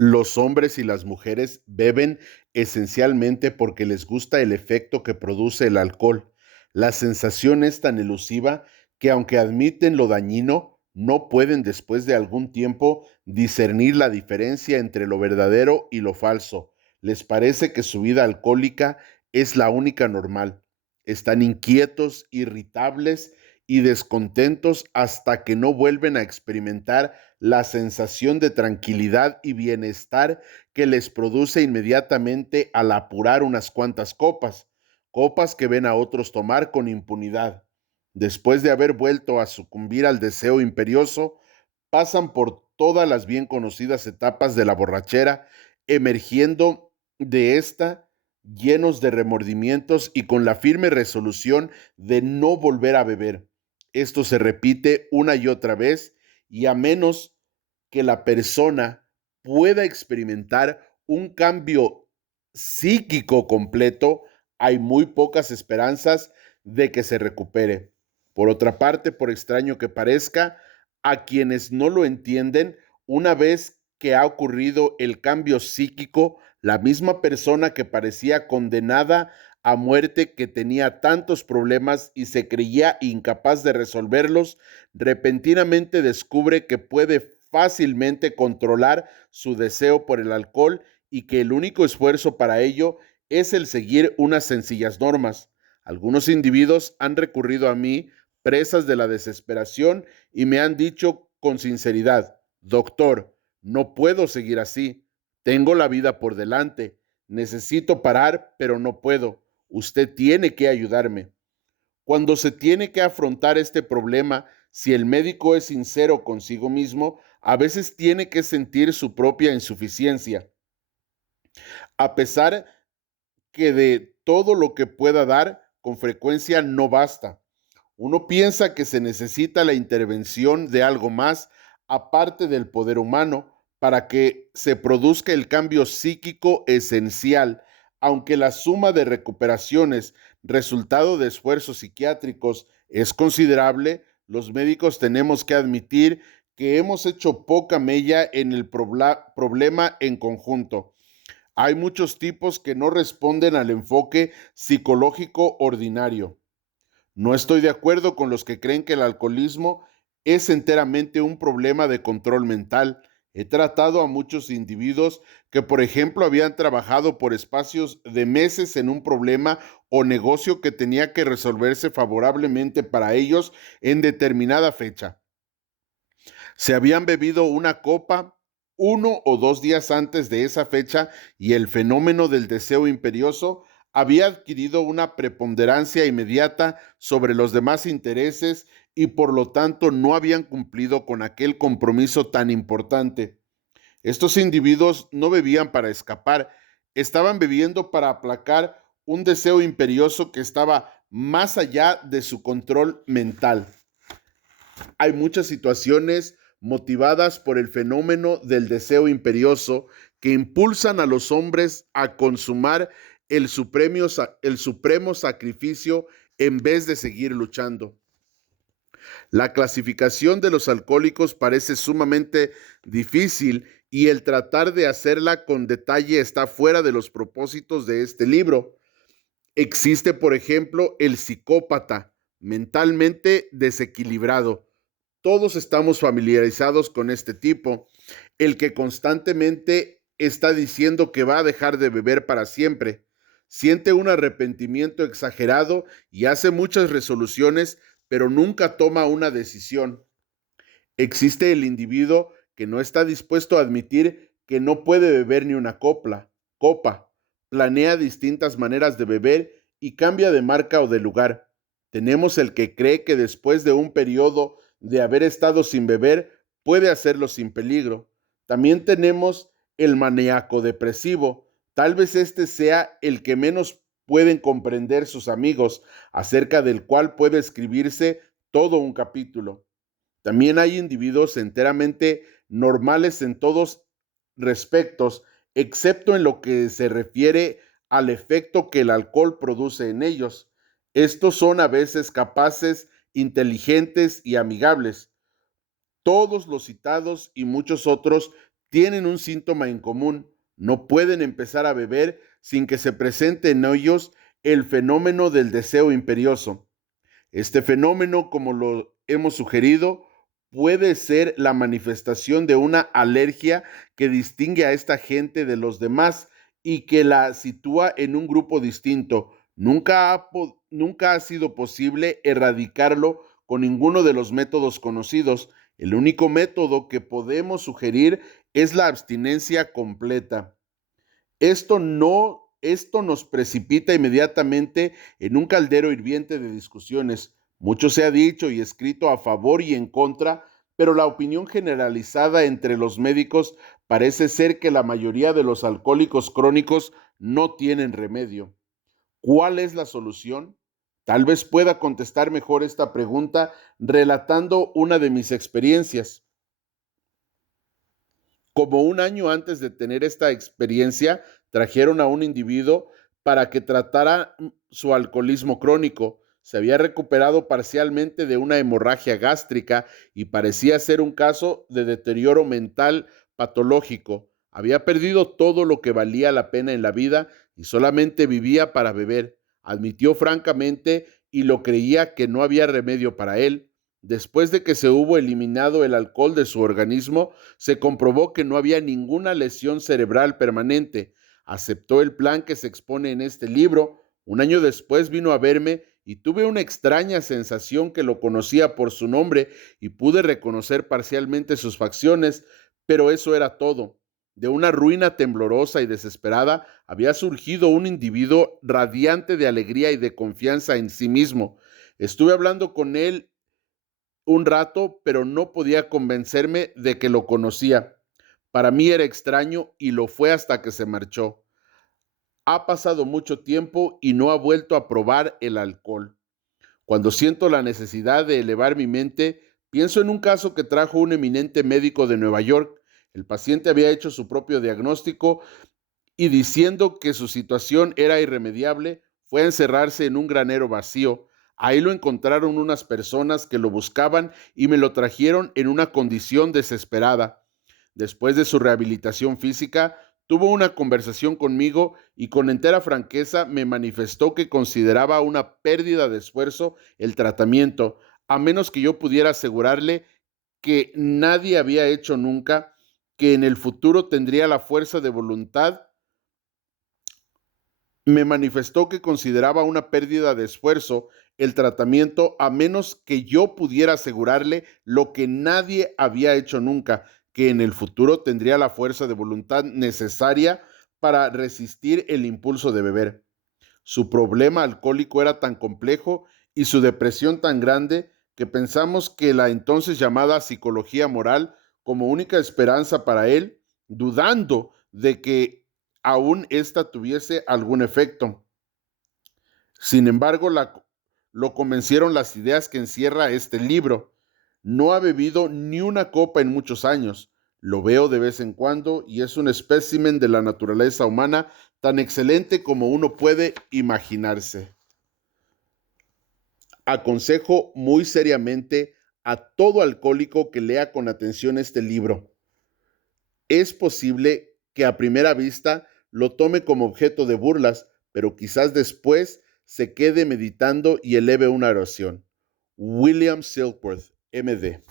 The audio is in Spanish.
Los hombres y las mujeres beben esencialmente porque les gusta el efecto que produce el alcohol. La sensación es tan elusiva que aunque admiten lo dañino, no pueden después de algún tiempo discernir la diferencia entre lo verdadero y lo falso. Les parece que su vida alcohólica es la única normal. Están inquietos, irritables y descontentos hasta que no vuelven a experimentar la sensación de tranquilidad y bienestar que les produce inmediatamente al apurar unas cuantas copas, copas que ven a otros tomar con impunidad. Después de haber vuelto a sucumbir al deseo imperioso, pasan por todas las bien conocidas etapas de la borrachera, emergiendo de esta llenos de remordimientos y con la firme resolución de no volver a beber. Esto se repite una y otra vez y a menos que la persona pueda experimentar un cambio psíquico completo, hay muy pocas esperanzas de que se recupere. Por otra parte, por extraño que parezca, a quienes no lo entienden, una vez que ha ocurrido el cambio psíquico, la misma persona que parecía condenada a muerte, que tenía tantos problemas y se creía incapaz de resolverlos, repentinamente descubre que puede fácilmente controlar su deseo por el alcohol y que el único esfuerzo para ello es el seguir unas sencillas normas. Algunos individuos han recurrido a mí, presas de la desesperación, y me han dicho con sinceridad: doctor, no puedo seguir así, tengo la vida por delante, necesito parar, pero no puedo, usted tiene que ayudarme. Cuando se tiene que afrontar este problema, si el médico es sincero consigo mismo, a veces tiene que sentir su propia insuficiencia. A pesar que de todo lo que pueda dar, con frecuencia no basta. Uno piensa que se necesita la intervención de algo más aparte del poder humano para que se produzca el cambio psíquico esencial, aunque la suma de recuperaciones resultado de esfuerzos psiquiátricos es considerable. Los médicos tenemos que admitir que hemos hecho poca mella en el problema en conjunto. Hay muchos tipos que no responden al enfoque psicológico ordinario. No estoy de acuerdo con los que creen que el alcoholismo es enteramente un problema de control mental. He tratado a muchos individuos que, por ejemplo, habían trabajado por espacios de meses en un problema o negocio que tenía que resolverse favorablemente para ellos en determinada fecha. Se habían bebido una copa 1 o 2 días antes de esa fecha y el fenómeno del deseo imperioso había adquirido una preponderancia inmediata sobre los demás intereses y por lo tanto no habían cumplido con aquel compromiso tan importante. Estos individuos no bebían para escapar, estaban bebiendo para aplacar un deseo imperioso que estaba más allá de su control mental. Hay muchas situaciones motivadas por el fenómeno del deseo imperioso que impulsan a los hombres a consumar el supremo sacrificio en vez de seguir luchando. La clasificación de los alcohólicos parece sumamente difícil y el tratar de hacerla con detalle está fuera de los propósitos de este libro. Existe, por ejemplo, el psicópata mentalmente desequilibrado. Todos estamos familiarizados con este tipo, el que constantemente está diciendo que va a dejar de beber para siempre. Siente un arrepentimiento exagerado y hace muchas resoluciones, pero nunca toma una decisión. Existe el individuo que no está dispuesto a admitir que no puede beber ni una copa, planea distintas maneras de beber y cambia de marca o de lugar. Tenemos el que cree que después de un periodo de haber estado sin beber, puede hacerlo sin peligro. También tenemos el maníaco depresivo. Tal vez este sea el que menos pueden comprender sus amigos, acerca del cual puede escribirse todo un capítulo. También hay individuos enteramente normales en todos respectos, excepto en lo que se refiere al efecto que el alcohol produce en ellos. Estos son a veces capaces, inteligentes y amigables. Todos los citados y muchos otros tienen un síntoma en común: no pueden empezar a beber sin que se presente en ellos el fenómeno del deseo imperioso. Este fenómeno, como lo hemos sugerido, puede ser la manifestación de una alergia que distingue a esta gente de los demás y que la sitúa en un grupo distinto. Nunca ha sido posible erradicarlo con ninguno de los métodos conocidos. El único método que podemos sugerir es la abstinencia completa. Esto nos precipita inmediatamente en un caldero hirviente de discusiones. Mucho se ha dicho y escrito a favor y en contra, pero la opinión generalizada entre los médicos parece ser que la mayoría de los alcohólicos crónicos no tienen remedio. ¿Cuál es la solución? Tal vez pueda contestar mejor esta pregunta relatando una de mis experiencias. Como un año antes de tener esta experiencia, trajeron a un individuo para que tratara su alcoholismo crónico. Se había recuperado parcialmente de una hemorragia gástrica y parecía ser un caso de deterioro mental patológico. Había perdido todo lo que valía la pena en la vida y solamente vivía para beber. Admitió francamente y lo creía que no había remedio para él. Después de que se hubo eliminado el alcohol de su organismo, se comprobó que no había ninguna lesión cerebral permanente. Aceptó el plan que se expone en este libro. Un año después vino a verme y tuve una extraña sensación que lo conocía por su nombre y pude reconocer parcialmente sus facciones, pero eso era todo. De una ruina temblorosa y desesperada había surgido un individuo radiante de alegría y de confianza en sí mismo. Estuve hablando con él un rato, pero no podía convencerme de que lo conocía. Para mí era extraño y lo fue hasta que se marchó. Ha pasado mucho tiempo y no ha vuelto a probar el alcohol. Cuando siento la necesidad de elevar mi mente, pienso en un caso que trajo un eminente médico de Nueva York. El paciente había hecho su propio diagnóstico y, diciendo que su situación era irremediable, fue a encerrarse en un granero vacío. Ahí lo encontraron unas personas que lo buscaban y me lo trajeron en una condición desesperada. Después de su rehabilitación física, tuvo una conversación conmigo y con entera franqueza me manifestó que consideraba una pérdida de esfuerzo el tratamiento, a menos que yo pudiera asegurarle que nadie había hecho nunca, que en el futuro tendría la fuerza de voluntad. Me manifestó que consideraba una pérdida de esfuerzo el tratamiento, a menos que yo pudiera asegurarle lo que nadie había hecho nunca, que en el futuro tendría la fuerza de voluntad necesaria para resistir el impulso de beber. Su problema alcohólico era tan complejo y su depresión tan grande que pensamos que la entonces llamada psicología moral como única esperanza para él, dudando de que aún ésta tuviese algún efecto. Sin embargo, lo convencieron las ideas que encierra este libro. No ha bebido ni una copa en muchos años. Lo veo de vez en cuando y es un espécimen de la naturaleza humana tan excelente como uno puede imaginarse. Aconsejo muy seriamente a todo alcohólico que lea con atención este libro. Es posible que a primera vista lo tome como objeto de burlas, pero quizás después se quede meditando y eleve una oración. William Silkworth, MD.